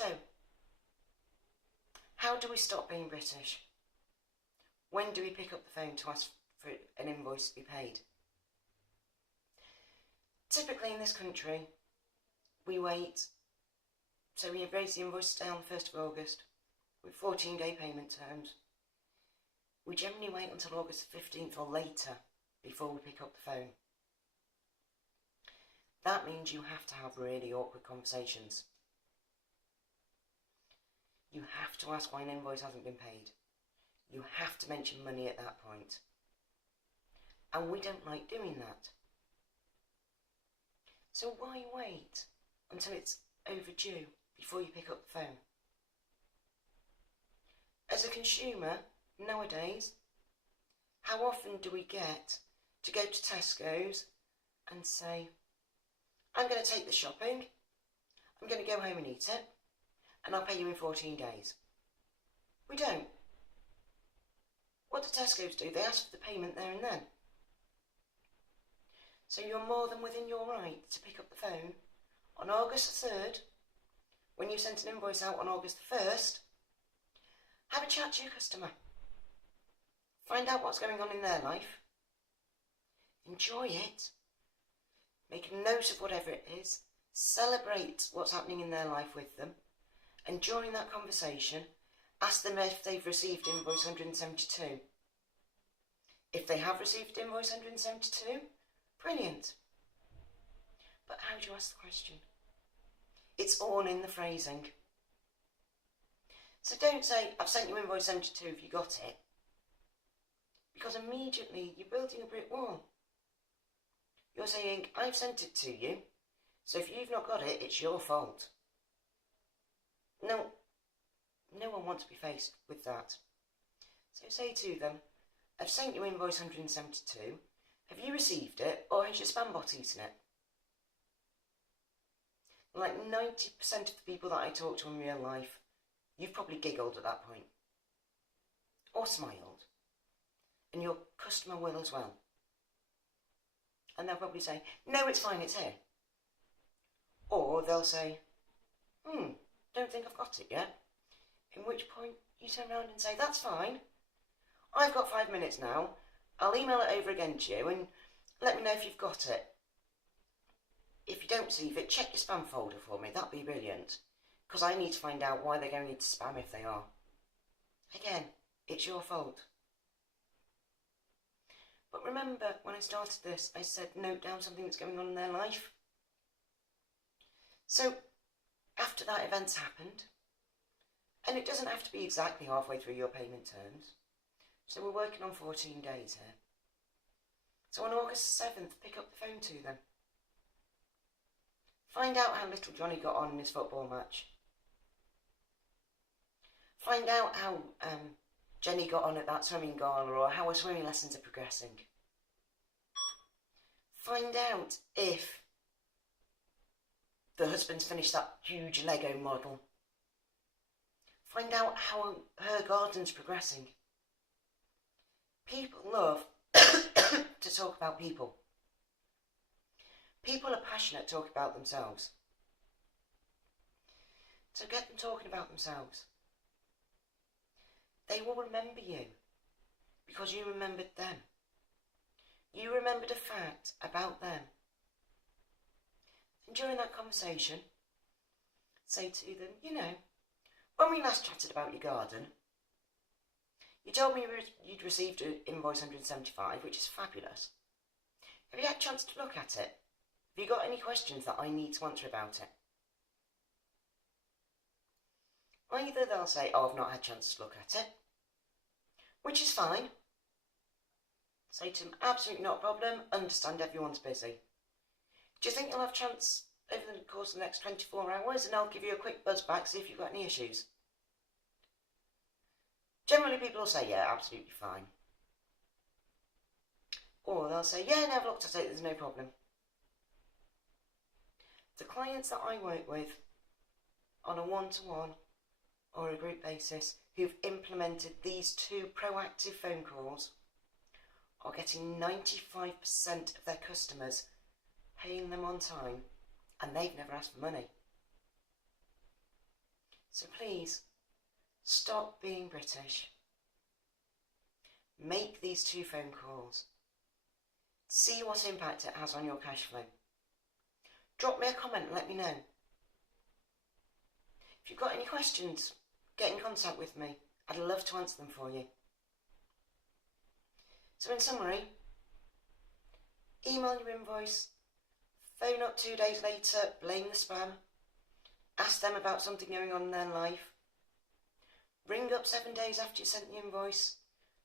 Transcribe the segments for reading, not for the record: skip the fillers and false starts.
So, how do we stop being British? When do we pick up the phone to ask for an invoice to be paid? Typically in this country, we wait. So we raise the invoice today on the 1st of August with 14-day payment terms. We generally wait until August 15th or later before we pick up the phone. That means you have to have really awkward conversations. You have to ask why an invoice hasn't been paid. You have to mention money at that point. And we don't like doing that. So why wait until it's overdue before you pick up the phone? As a consumer, nowadays, how often do we get to go to Tesco's and say, I'm going to take the shopping, I'm going to go home and eat it, and I'll pay you in 14 days. We don't. What do Tesco's do? They ask for the payment there and then. So you're more than within your right to pick up the phone on August the 3rd, when you sent an invoice out on August the 1st, have a chat to your customer. Find out what's going on in their life. Enjoy it. Make a note of whatever it is. Celebrate what's happening in their life with them. And during that conversation, ask them if they've received invoice 172. If they have received invoice 172, brilliant. But how do you ask the question? It's all in the phrasing. So don't say, I've sent you invoice 72, have you got it? Because immediately you're building a brick wall. You're saying, I've sent it to you, so if you've not got it, it's your fault. No one wants to be faced with that. So say to them, I've sent you invoice 172, have you received it, or has your spam bot eaten it? Like 90% of the people that I talk to in real life, you've probably giggled at that point. Or smiled. And your customer will as well. And they'll probably say, no, it's fine, it's here. Or they'll say, don't think I've got it yet. In which point you turn around and say, that's fine. I've got 5 minutes now. I'll email it over again to you and let me know if you've got it. If you don't receive it, check your spam folder for me. That'd be brilliant. Because I need to find out why they're going into spam if they are. Again, it's your fault. But remember, when I started this, I said note down something that's going on in their life. So, after that event's happened, and it doesn't have to be exactly halfway through your payment terms, so we're working on 14 days here. So on August 7th, pick up the phone to them. Find out how little Johnny got on in his football match. Find out how Jenny got on at that swimming gala, or how her swimming lessons are progressing. Find out if the husband's finished that huge Lego model. Find out how her garden's progressing. People love to talk about people. People are passionate to talk about themselves. So get them talking about themselves. They will remember you because you remembered them. You remembered a fact about them. And during that conversation, say to them, when we last chatted about your garden, you told me you'd received an invoice 175, which is fabulous. Have you had a chance to look at it? Have you got any questions that I need to answer about it? Either they'll say, I've not had a chance to look at it, which is fine. Say to them, absolutely not a problem, understand everyone's busy. Do you think you'll have a chance over the course of the next 24 hours, and I'll give you a quick buzz back, see if you've got any issues? Generally people will say, yeah, absolutely fine. Or they'll say, yeah, no, I've looked at it, there's no problem. The clients that I work with on a one-to-one or a group basis who've implemented these 2 proactive phone calls are getting 95% of their customers paying them on time, and they've never asked for money. So please, stop being British. Make these 2 phone calls. See what impact it has on your cash flow. Drop me a comment and let me know. If you've got any questions, get in contact with me. I'd love to answer them for you. So in summary, email your invoice, phone up 2 days later, blame the spam, ask them about something going on in their life, ring up 7 days after you sent the invoice,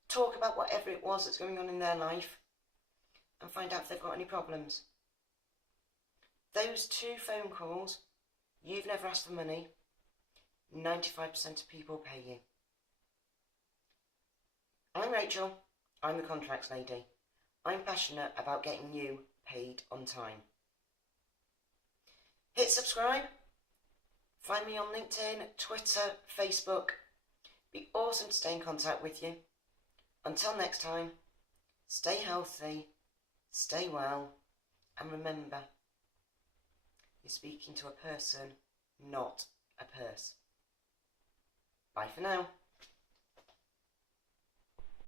talk about whatever it was that's going on in their life, and find out if they've got any problems. Those 2 phone calls, you've never asked for money, 95% of people pay you. I'm Rachel, I'm the contracts lady. I'm passionate about getting you paid on time. Hit subscribe, find me on LinkedIn, Twitter, Facebook. Be awesome to stay in contact with you. Until next time, stay healthy, stay well, and remember, you're speaking to a person, not a purse. Bye for now.